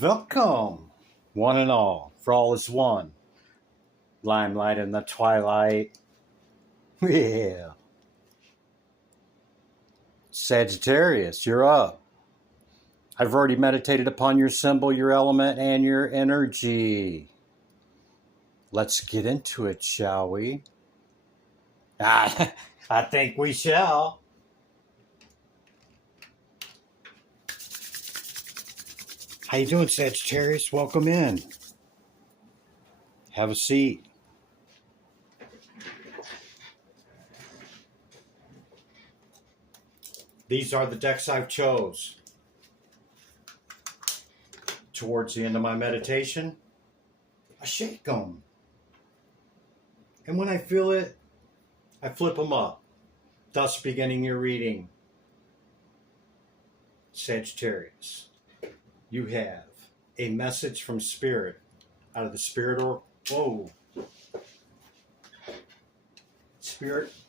Welcome, one and all, for all is one. Limelight in the twilight. Yeah. Sagittarius, you're up. I've already meditated upon your symbol, your element, and your energy. Let's get into it, shall we? I think we shall. How you doing, Sagittarius? Welcome in. Have a seat. These are the decks I've chose. Towards the end of my meditation, I shake them. And when I feel it, I flip them up, thus beginning your reading. Sagittarius, you have a message from Spirit out of the Spirit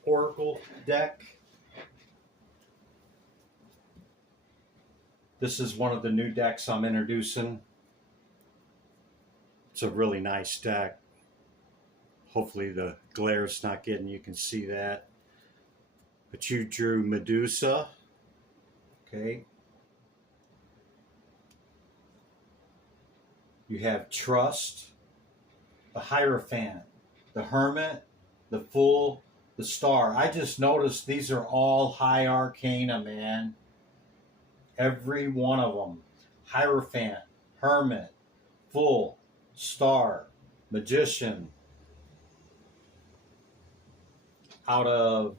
Oracle deck. This is one of the new decks I'm introducing. It's a really nice deck. Hopefully the glare's not getting, you can see that. But you drew Medusa, okay? You have Trust, the Hierophant, the Hermit, the Fool, the Star. I just noticed these are all high arcana, man. Every one of them. Hierophant, Hermit, Fool, Star, Magician. Out of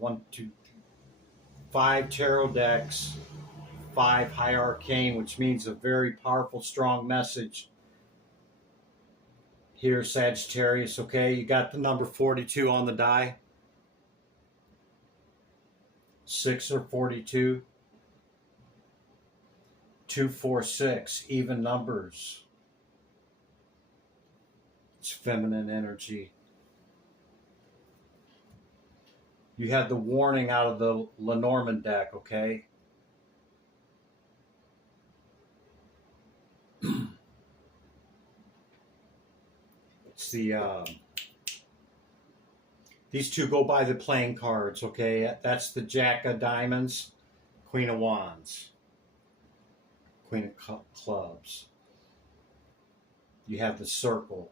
5 tarot decks, 5 high arcane, which means a very powerful, strong message. Here, Sagittarius, okay? You got the number 42 on the die. 6 or 42. 2, 4, 6, even numbers. It's feminine energy. You had the warning out of the Lenormand deck, okay? It's the these two go by the playing cards, okay? That's the Jack of Diamonds, Queen of Wands, Queen of Clubs. You have the Circle.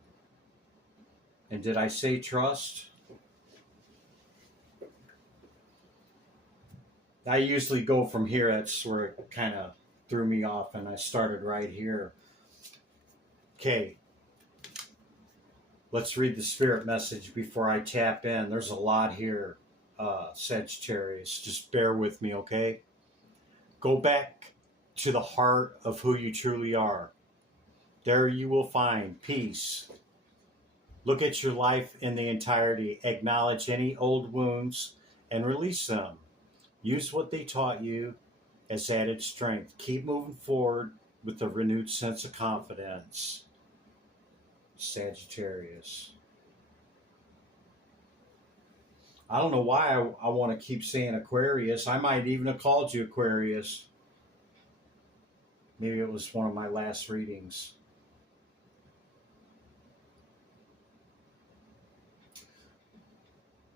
And did I say Trust? I usually go from here. That's where it kind of threw me off, and I started right here. Okay. Let's read the spirit message before I tap in. There's a lot here, Sagittarius. Just bear with me, okay? Go back to the heart of who you truly are. There you will find peace. Look at your life in the entirety. Acknowledge any old wounds and release them. Use what they taught you as added strength. Keep moving forward with a renewed sense of confidence. Sagittarius. I don't know why I want to keep saying Aquarius. I might even have called you Aquarius. Maybe it was one of my last readings.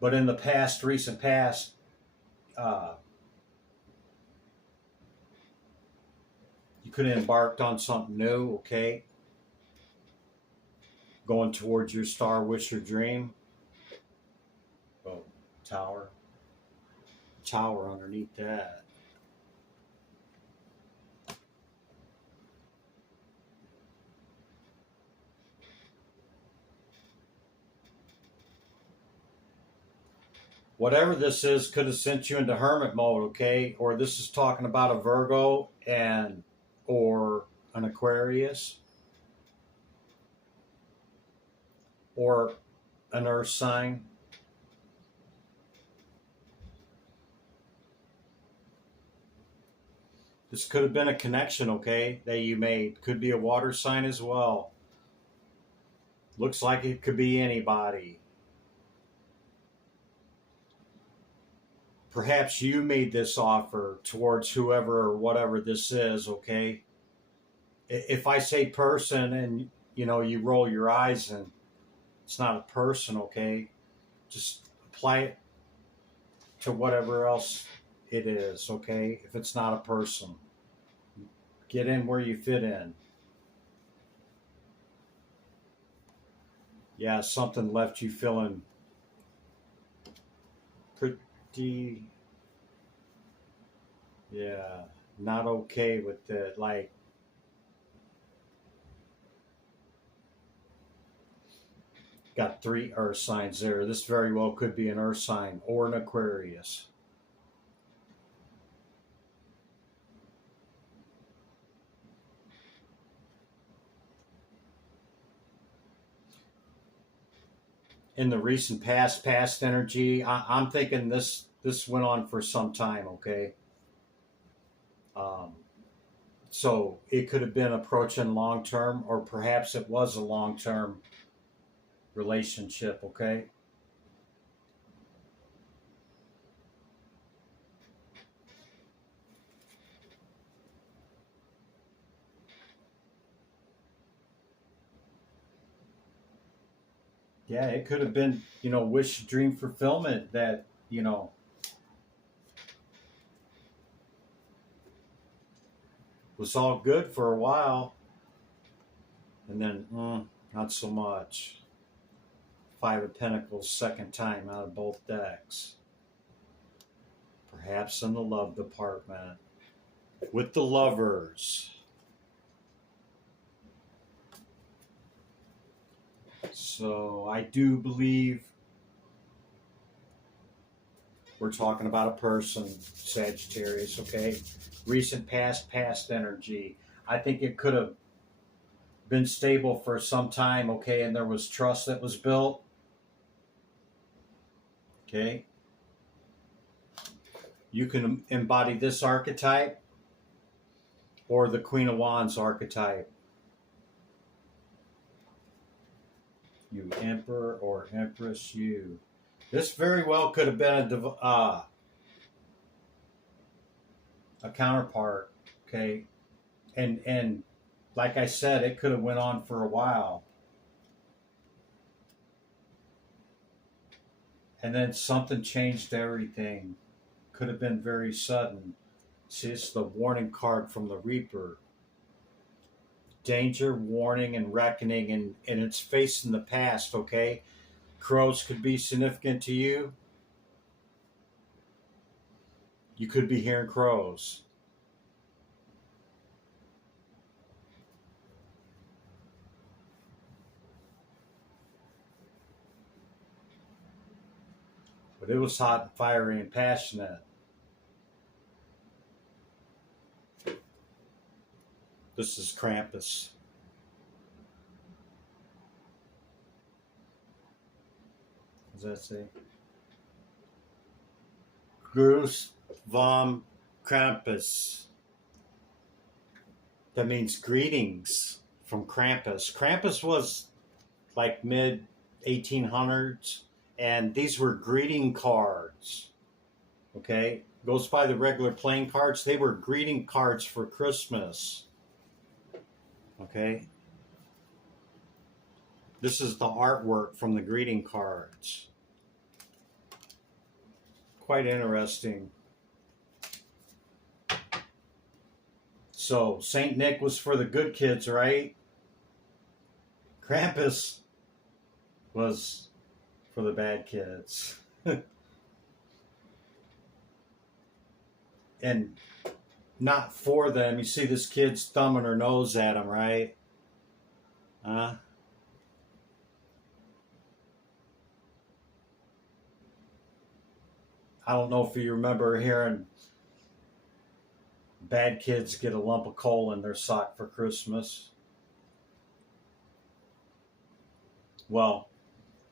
But in the past, recent past, you could have embarked on something new, okay? Going towards your star, wish, or dream. Oh, tower. Tower underneath that. Whatever this is could have sent you into hermit mode, okay? Or this is talking about a Virgo or an Aquarius or an earth sign. This could have been a connection, okay, that you made. Could be a water sign as well. Looks like it could be anybody. Perhaps you made this offer towards whoever or whatever this is, okay? If I say person and you roll your eyes and it's not a person, okay, just apply it to whatever else it is, okay? If it's not a person, get in where you fit in. Yeah, something left you feeling pretty, yeah, not okay with it. Like, got 3 earth signs there. This very well could be an earth sign or an Aquarius. In the recent past energy, I'm thinking this went on for some time, okay? Um, so it could have been approaching long term, or perhaps it was a long term relationship, okay? Yeah, it could have been, wish, dream fulfillment that, was all good for a while, and then not so much. 5 of Pentacles, second time out of both decks. Perhaps in the love department with the Lovers. So I do believe we're talking about a person, Sagittarius, okay? Recent past energy. I think it could have been stable for some time, okay, and there was trust that was built. Okay. You can embody this archetype or the Queen of Wands archetype. You Emperor or Empress, you. This very well could have been a counterpart, okay? And like I said, it could have went on for a while. And then something changed everything. Could have been very sudden. See, it's the warning card from the Reaper. Danger, warning, and reckoning, and it's facing the past, okay? Crows could be significant to you. You could be hearing crows. But it was hot and fiery and passionate. This is Krampus. What does that say? Gruß vom Krampus. That means greetings from Krampus. Krampus was like mid 1800s, and these were greeting cards. Okay? Goes by the regular playing cards. They were greeting cards for Christmas. Okay? This is the artwork from the greeting cards. Quite interesting. So, St. Nick was for the good kids, right? Krampus was for the bad kids. And not for them. You see this kid's thumbing her nose at him, right? I don't know if you remember hearing bad kids get a lump of coal in their sock for Christmas. Well,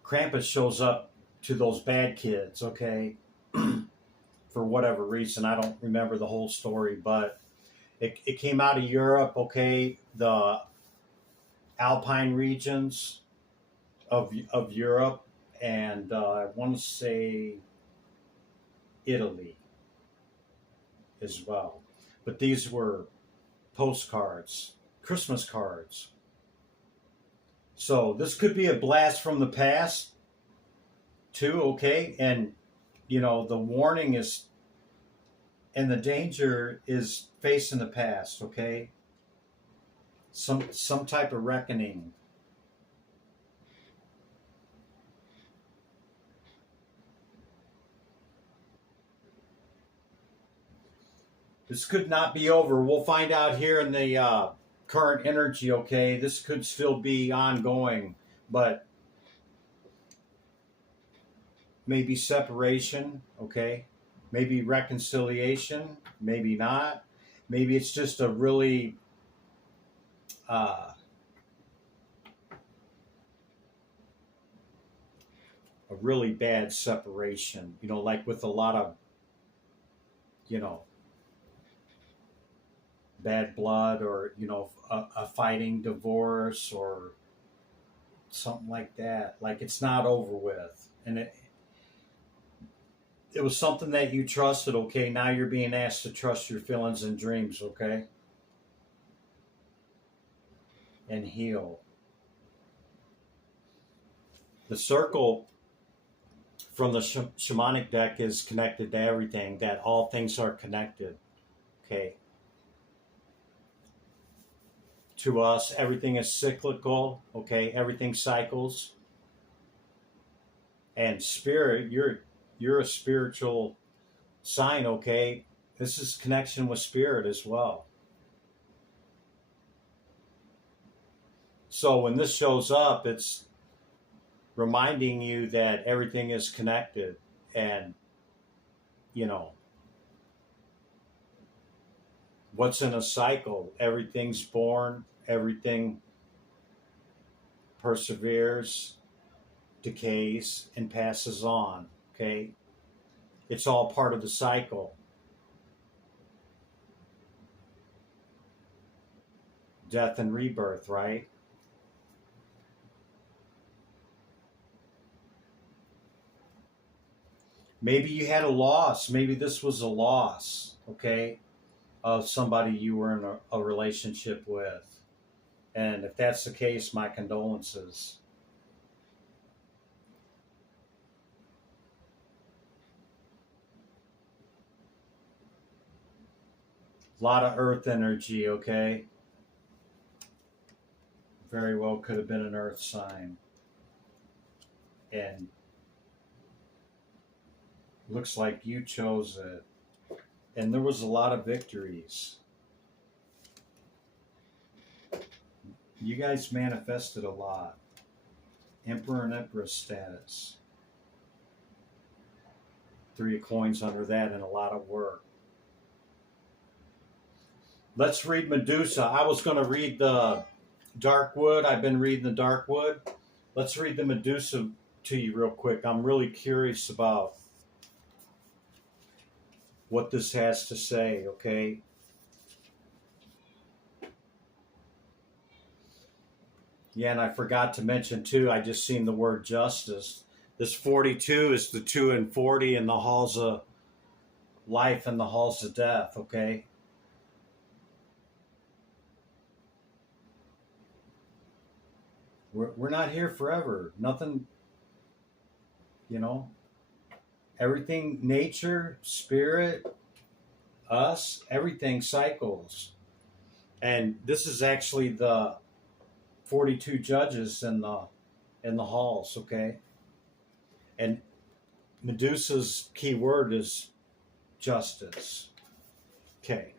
Krampus shows up to those bad kids, okay? For whatever reason, I don't remember the whole story, but it came out of Europe, okay? The Alpine regions of Europe, and I want to say Italy as well. But these were postcards Christmas cards. So this could be a blast from the past too, okay? And you know, the warning is and the danger is facing the past, okay? Some type of reckoning. This could not be over. We'll find out here in the current energy, okay? This could still be ongoing, but maybe separation, okay? Maybe reconciliation, maybe not. Maybe it's just uh, a really bad separation, you know, like with a lot of, you know, bad blood, or you know, a fighting divorce or something like that. Like it's not over with, and it was something that you trusted. Okay, now you're being asked to trust your feelings and dreams. Okay, and heal. The circle from the shamanic deck is connected to everything. That all things are connected. Okay. To us, everything is cyclical. Okay, everything cycles. And spirit, you're a spiritual sign. Okay, this is connection with spirit as well. So when this shows up, it's reminding you that everything is connected, and you know what's in a cycle. Everything's born, everything perseveres, decays, and passes on. Okay, it's all part of the cycle. Death and rebirth, right? Maybe you had a loss. Maybe this was a loss, okay, of somebody you were in a relationship with. And if that's the case, my condolences. A lot of earth energy, okay? Very well could have been an earth sign. And looks like you chose it. And there was a lot of victories. You guys manifested a lot. Emperor and Empress status. 3 of coins under that, and a lot of work. Let's read Medusa. I was going to read the Darkwood. I've been reading the Darkwood. Let's read the Medusa to you real quick. I'm really curious about what this has to say, okay? Yeah, and I forgot to mention too, I just seen the word justice. This 42 is the 2 and 40 in the halls of life and the halls of death, okay? We're not here forever. Nothing, you know, everything, nature, spirit, us, everything cycles. And this is actually the 42 judges in the halls, okay? And Medusa's key word is justice. Okay.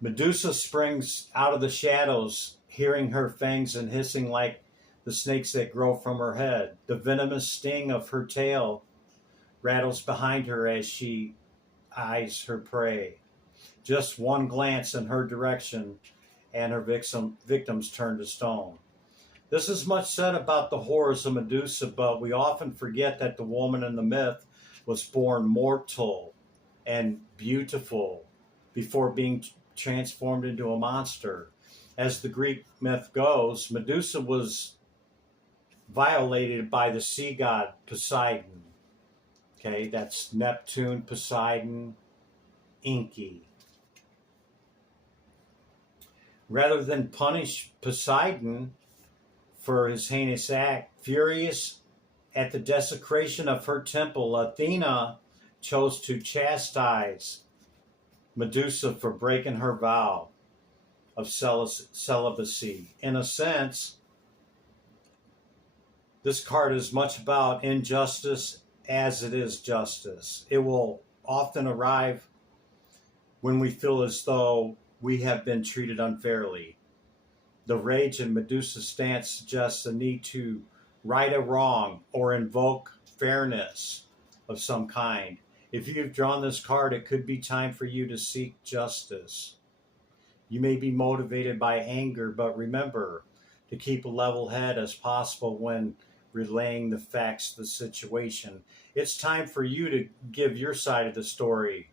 Medusa springs out of the shadows, hearing her fangs and hissing like the snakes that grow from her head. The venomous sting of her tail rattles behind her as she eyes her prey. Just one glance in her direction, and her victims turn to stone. This is much said about the horrors of Medusa, but we often forget that the woman in the myth was born mortal and beautiful before being transformed into a monster. As the Greek myth goes, Medusa was violated by the sea god Poseidon. Okay, that's Neptune, Poseidon, Enki. Rather than punish Poseidon for his heinous act, furious at the desecration of her temple, Athena chose to chastise Medusa for breaking her vow of celibacy. In a sense, this card is much about injustice as it is justice. It will often arrive when we feel as though we have been treated unfairly. The rage in Medusa's stance suggests a need to right a wrong or invoke fairness of some kind. If you've drawn this card, it could be time for you to seek justice. You may be motivated by anger, but remember to keep a level head as possible when relaying the facts of the situation. It's time for you to give your side of the story,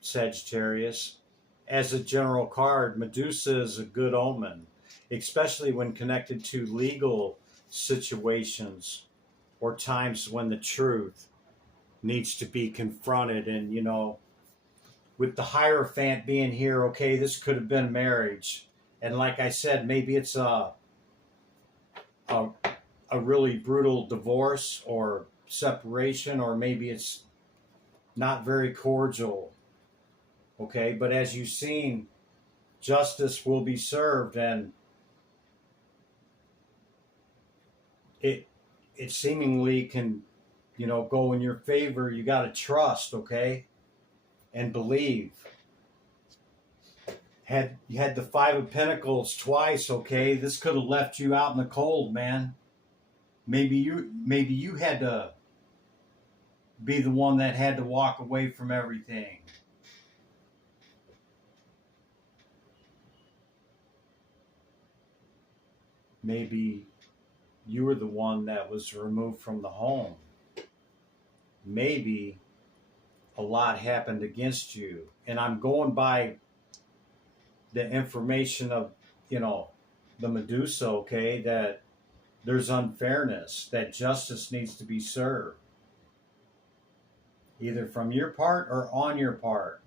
Sagittarius. As a general card, Medusa is a good omen, especially when connected to legal situations or times when the truth needs to be confronted. And, you know, with the Hierophant being here, okay, this could have been marriage. And like I said, maybe it's a really brutal divorce or separation, or maybe it's not very cordial. Okay, but as you've seen, justice will be served, and it seemingly can, you know, go in your favor. You got to trust, okay, and believe. You had the Five of Pentacles twice, okay. This could have left you out in the cold, man. Maybe you had to be the one that had to walk away from everything. Maybe you were the one that was removed from the home. Maybe a lot happened against you. And I'm going by the information of, you know, the Medusa, okay, that there's unfairness, that justice needs to be served, either from your part or on your part.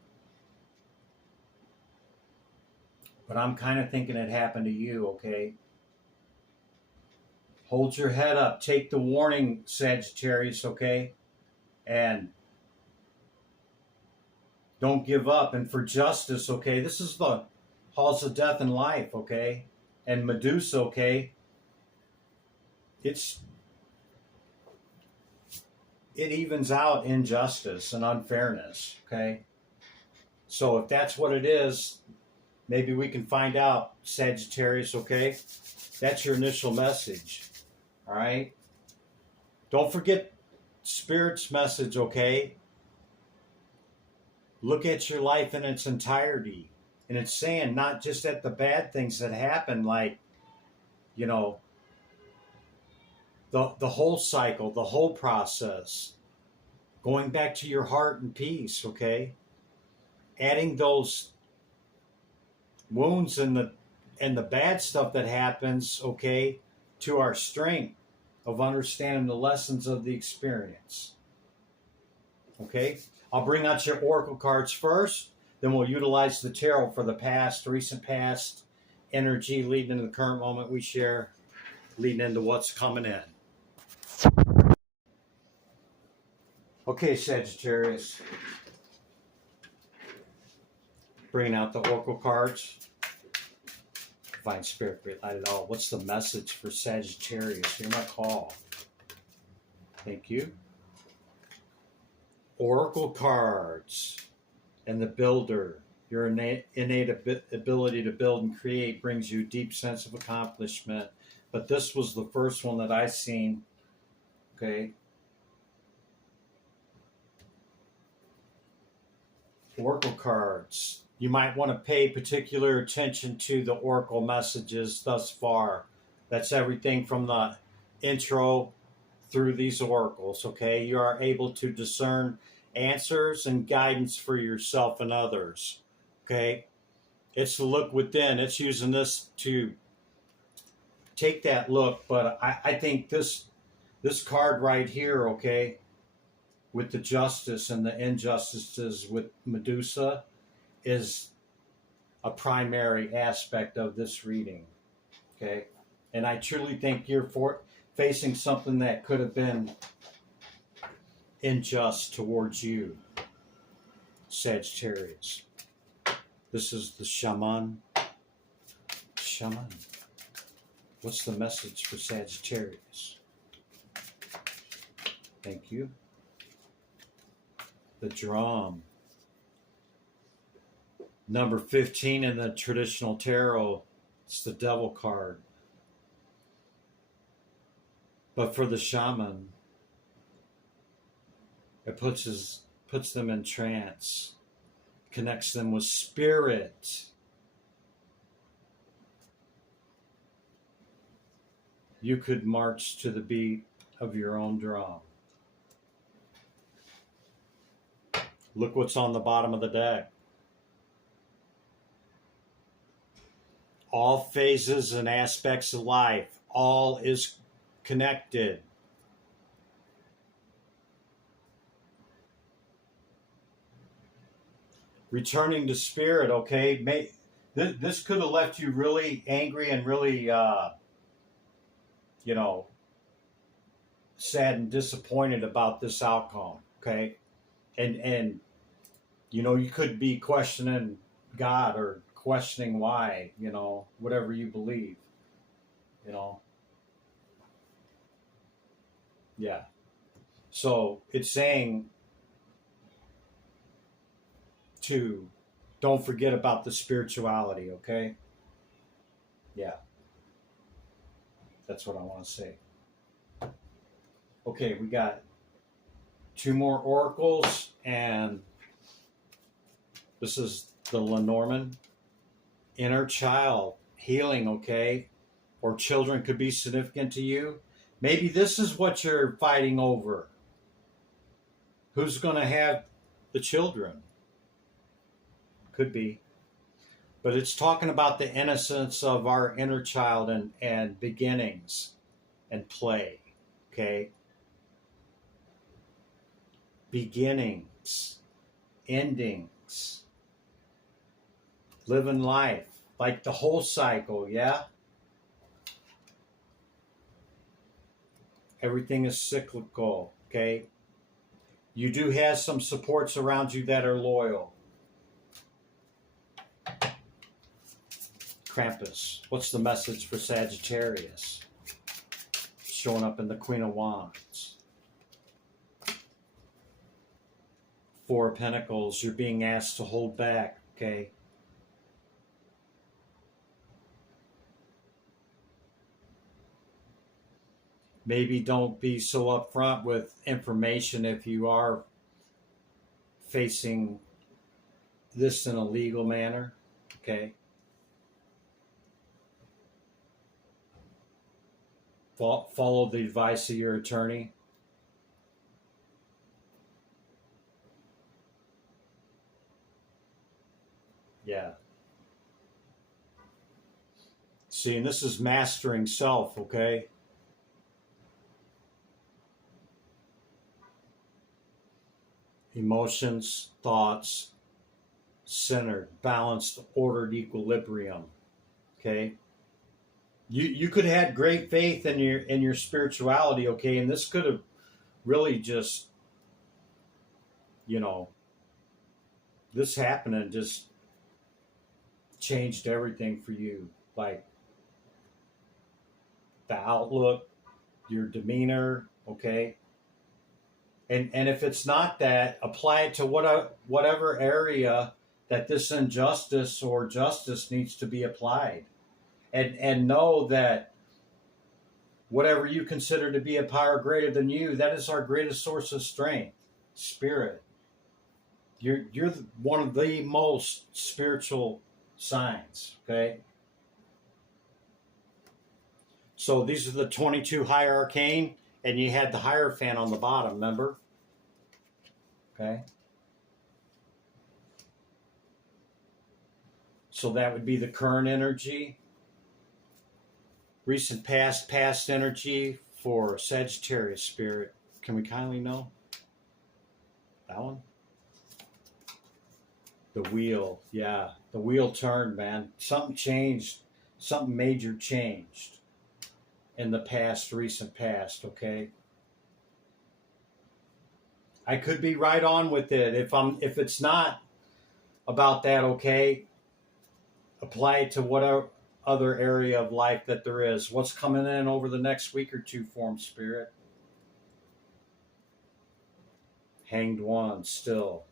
But I'm kind of thinking it happened to you, okay? Hold your head up. Take the warning, Sagittarius, okay? And don't give up. And for justice, okay? This is the halls of death and life, okay? And Medusa, okay? It evens out injustice and unfairness, okay? So if that's what it is, maybe we can find out, Sagittarius, okay? That's your initial message. All right. Don't forget Spirit's message, okay? Look at your life in its entirety. And it's saying not just at the bad things that happen, like, you know, the whole cycle, the whole process, going back to your heart and peace, okay? Adding those wounds and the bad stuff that happens, okay, to our strength of understanding the lessons of the experience. Okay? I'll bring out your oracle cards first, then we'll utilize the tarot for the past, recent past energy leading into the current moment we share, leading into what's coming in. Okay, Sagittarius. Bringing out the oracle cards. Divine Spirit, great light it all. What's the message for Sagittarius? Hear my call. Thank you. Oracle cards and the builder. Your innate ability to build and create brings you a deep sense of accomplishment. But this was the first one that I've seen. Okay. Oracle cards. You might want to pay particular attention to the oracle messages thus far. That's everything from the intro through these oracles, okay? You are able to discern answers and guidance for yourself and others, okay? It's the look within. It's using this to take that look, but I think this card right here, okay, with the justice and the injustices with Medusa, is a primary aspect of this reading. Okay? And I truly think you're facing something that could have been unjust towards you, Sagittarius. This is the shaman. Shaman. What's the message for Sagittarius? Thank you. The drum. Number 15 in the traditional tarot, it's the devil card. But for the shaman, it puts them in trance, connects them with spirit. You could march to the beat of your own drum. Look what's on the bottom of the deck. All phases and aspects of life, all is connected. Returning to spirit, okay? This could have left you really angry and really, sad and disappointed about this outcome, okay? And you could be questioning God or questioning why, whatever you believe, Yeah. So it's saying to don't forget about the spirituality, okay? Yeah. That's what I want to say. Okay, we got 2 more oracles, and this is the Lenormand. Inner child healing, okay? Or children could be significant to you. Maybe this is what you're fighting over. Who's going to have the children? Could be. But it's talking about the innocence of our inner child and beginnings and play, okay? Beginnings, endings, living life, like the whole cycle, yeah? Everything is cyclical, okay? You do have some supports around you that are loyal. Krampus. What's the message for Sagittarius? Showing up in the Queen of Wands. 4 of Pentacles. You're being asked to hold back, okay? Maybe don't be so upfront with information if you are facing this in a legal manner, okay? Follow the advice of your attorney. Yeah. See, and this is mastering self, okay? Emotions, thoughts, centered, balanced, ordered equilibrium, okay? You could have had great faith in your spirituality, okay, and this could have really just, this happened and just changed everything for you, like the outlook, your demeanor, okay. And if it's not that, apply it to whatever area that this injustice or justice needs to be applied. And know that whatever you consider to be a power greater than you, that is our greatest source of strength, spirit. You're one of the most spiritual signs, okay? So these are the 22 higher arcane, and you had the Hierophant on the bottom, remember? Okay. So that would be the current energy. Recent past energy for Sagittarius spirit. Can we kindly know? That one? The wheel, yeah. The wheel turned, man. Something changed. Something major changed in the past, recent past, okay? I could be right on with it. If it's not about that, okay, apply it to whatever other area of life that there is. What's coming in over the next week or two, form spirit? Hanged one still.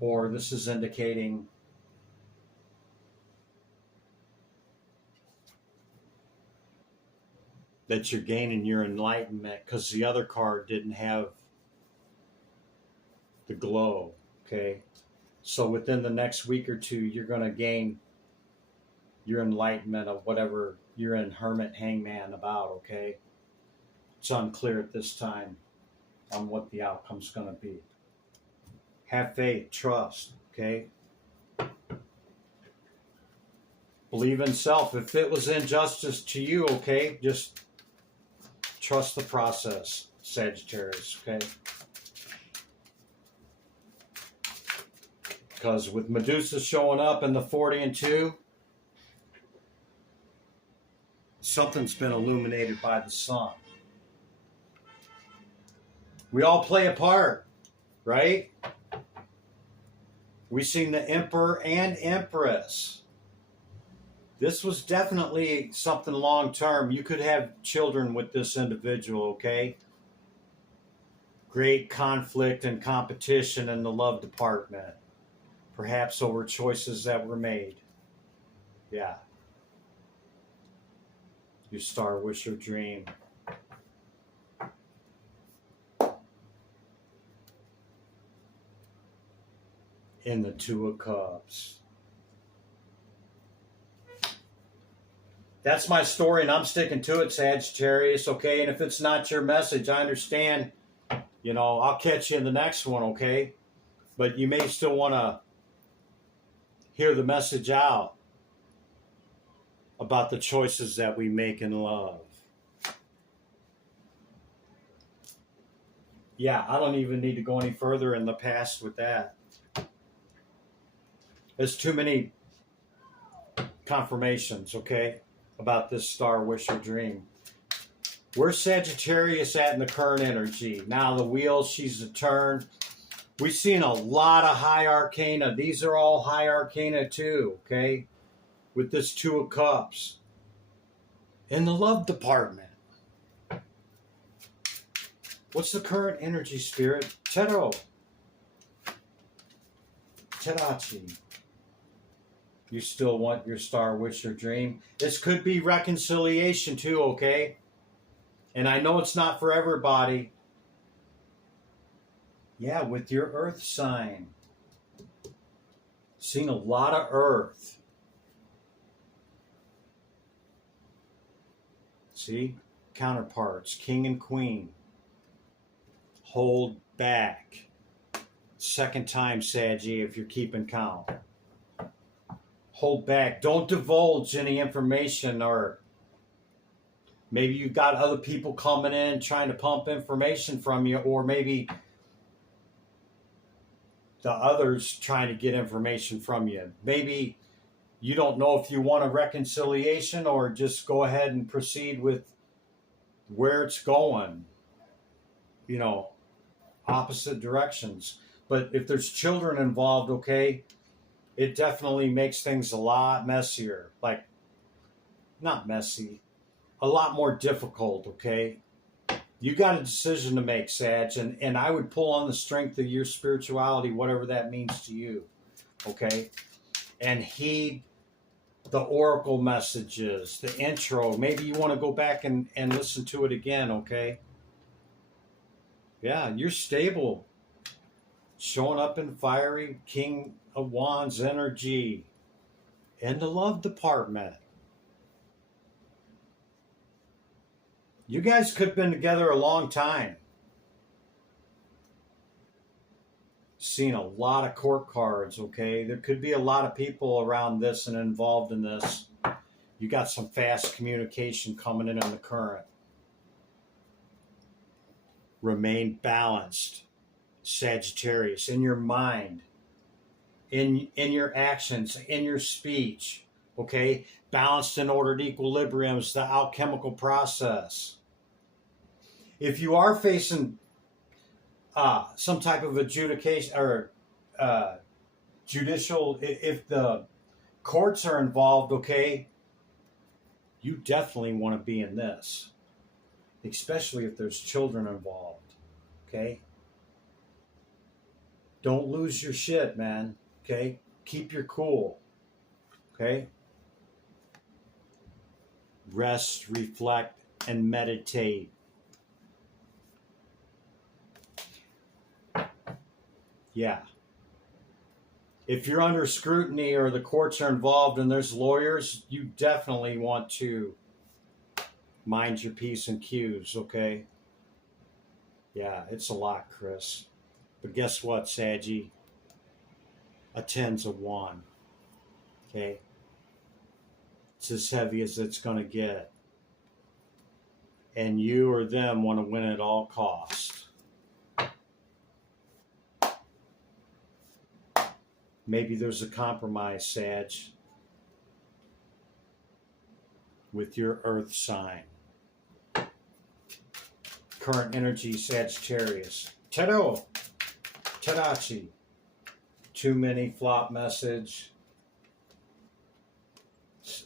Or this is indicating that you're gaining your enlightenment, because the other card didn't have the glow, okay? So within the next week or two, you're going to gain your enlightenment of whatever you're in hermit hangman about, okay? It's unclear at this time on what the outcome's going to be. Have faith, trust, okay? Believe in self. If it was injustice to you, okay, just trust the process, Sagittarius, okay? Because with Medusa showing up in the 40 and 2, something's been illuminated by the sun. We all play a part, right? We've seen the Emperor and Empress. This was definitely something long term. You could have children with this individual, okay? Great conflict and competition in the love department. Perhaps over choices that were made. Yeah. Your star, wish, or dream. In the Two of Cups. That's my story, and I'm sticking to it, Sagittarius, okay? And if it's not your message, I understand. You know, I'll catch you in the next one, okay? But you may still want to hear the message out about the choices that we make in love. Yeah, I don't even need to go any further in the past with that. There's too many confirmations, okay, about this star, wish, or dream. Where's Sagittarius at in the current energy? Now the wheel, she's a turn. We've seen a lot of high arcana. These are all high arcana too, okay? With this Two of Cups. In the love department. What's the current energy, Spirit? Tero. Terachi. You still want your star, wish, or dream? This could be reconciliation too, okay? And I know it's not for everybody. Yeah, with your earth sign. Seen a lot of earth. See? Counterparts, king and queen. Hold back. Second time, Saggy, if you're keeping count. Hold back. Don't divulge any information, or maybe you've got other people coming in trying to pump information from you, or maybe the others trying to get information from you. Maybe you don't know if you want a reconciliation or just go ahead and proceed with where it's going. You know, opposite directions. But if there's children involved, okay, it definitely makes things a lot messier. Like, not messy, a lot more difficult, okay? You got a decision to make, Sag, and I would pull on the strength of your spirituality, whatever that means to you, okay? And heed the oracle messages, the intro. Maybe you want to go back and listen to it again, okay? Yeah, you're stable. Showing up in fiery King of Wands energy in the love department. You guys could have been together a long time. Seen a lot of court cards, okay? There could be a lot of people around this and involved in this. You got some fast communication coming in the current. Remain balanced. Sagittarius, in your mind, in your actions, in your speech, okay? Balanced and ordered equilibrium is the alchemical process. If you are facing some type of adjudication or judicial, if the courts are involved, okay, you definitely want to be in this, especially if there's children involved, okay? Don't lose your shit, man, okay? Keep your cool, okay? Rest, reflect, and meditate. Yeah. If you're under scrutiny or the courts are involved and there's lawyers, you definitely want to mind your P's and Q's, okay? Yeah, it's a lot, Chris. But guess what, Saggy? A 10's a 1, okay? It's as heavy as it's going to get. And you or them want to win at all costs. Maybe there's a compromise, Sag, with your earth sign. Current energy, Sagittarius. Tado! Tadachi. Too many flop message.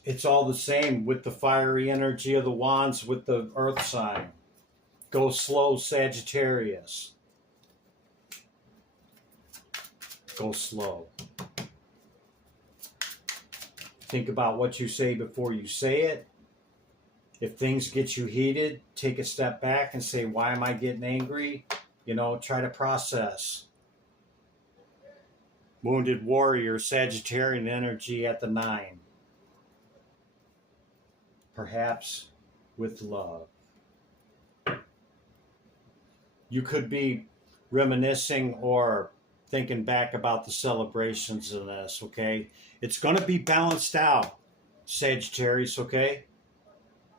It's all the same with the fiery energy of the wands with the earth sign. Go slow, Sagittarius. Go slow. Think about what you say before you say it. If things get you heated, take a step back and say, why am I getting angry? You know, try to process. Wounded warrior, Sagittarian energy at the 9. Perhaps with love. You could be reminiscing or thinking back about the celebrations in this, okay? It's going to be balanced out, Sagittarius, okay?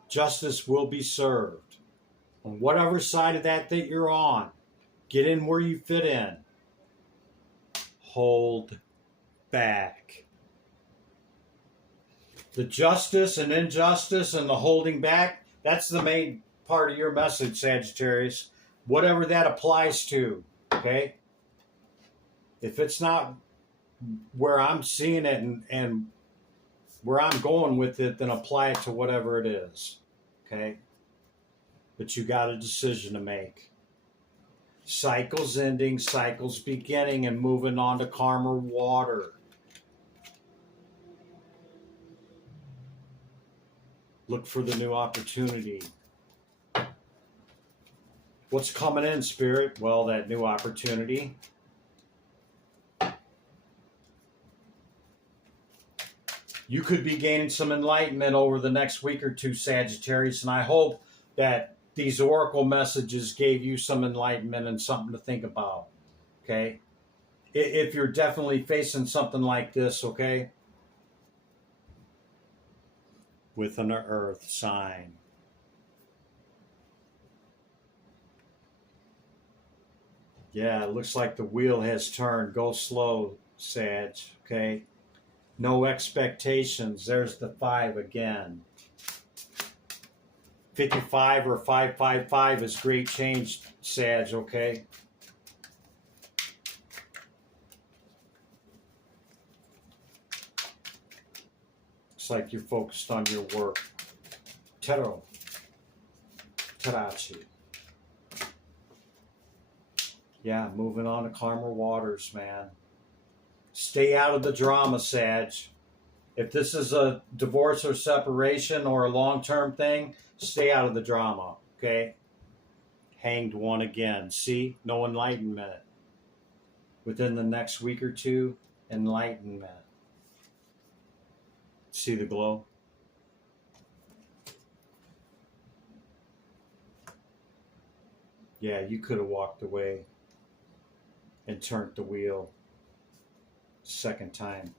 Justice will be served. On whatever side of that you're on, get in where you fit in. Hold back. The justice and injustice and the holding back, that's the main part of your message, Sagittarius. Whatever that applies to, okay? If it's not where I'm seeing it and where I'm going with it, then apply it to whatever it is, okay? But you got a decision to make. Cycles ending, cycles beginning, and moving on to calmer water. Look for the new opportunity. What's coming in, Spirit? Well, that new opportunity. You could be gaining some enlightenment over the next week or two, Sagittarius, and I hope that these oracle messages gave you some enlightenment and something to think about, okay? If you're definitely facing something like this, okay? With an earth sign. Yeah, it looks like the wheel has turned. Go slow, Sag, okay? No expectations. There's the 5 again. 55 or 555 is great change, Sag, okay? Looks like you're focused on your work. Tero. Terachi. Yeah, moving on to calmer waters, man. Stay out of the drama, Sag. If this is a divorce or separation or a long-term thing, stay out of the drama, okay? Hanged 1 again. See? No enlightenment. Within the next week or two, enlightenment. See the glow? Yeah, you could have walked away and turned the wheel second time.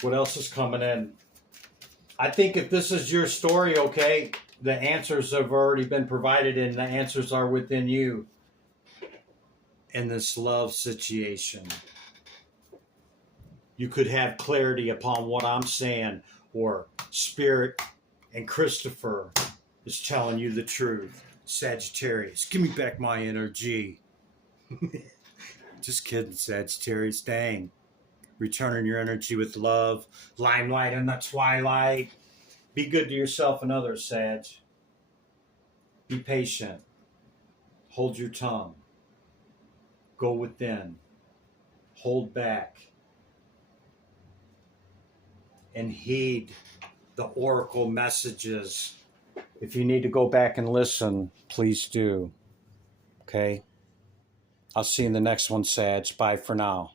What else is coming in? I think if this is your story, okay, the answers have already been provided and the answers are within you. in this love situation. You could have clarity upon what I'm saying, or Spirit and Christopher is telling you the truth. Sagittarius, give me back my energy. Just kidding, Sagittarius. Dang. Returning your energy with love. Limelight in the twilight. Be good to yourself and others, Sag. Be patient. Hold your tongue. Go within. Hold back. And heed the oracle messages. If you need to go back and listen, please do. Okay? I'll see you in the next one, Sag. Bye for now.